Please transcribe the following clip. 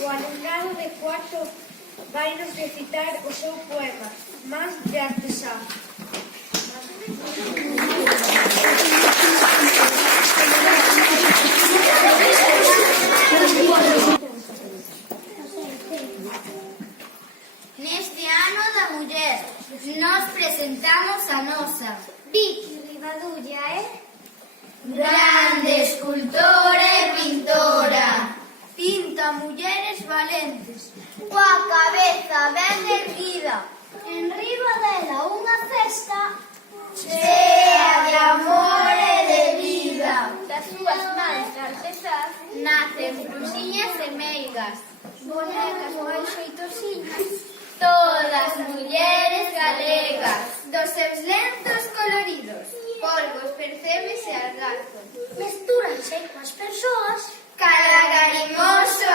O alumnado de cuarto vainos recitar o seu poema Mans de artesán. Neste ano da muller, nos presentamos a nosa Vicky Rivadulla é grande escultora e pintora. Pinta mulleres valentes, coa cabeza ben erguida. enriba dela unha cesta Chea de amor e de vida. das súas mans de artesán Nacen bruxiñas e meigas, bonecas moi xeitosiñas todas mulleres galegas, dos seus lenzos coloridos, polvos, percebes e algarzo. mestúranse coas persoas Cada garimoso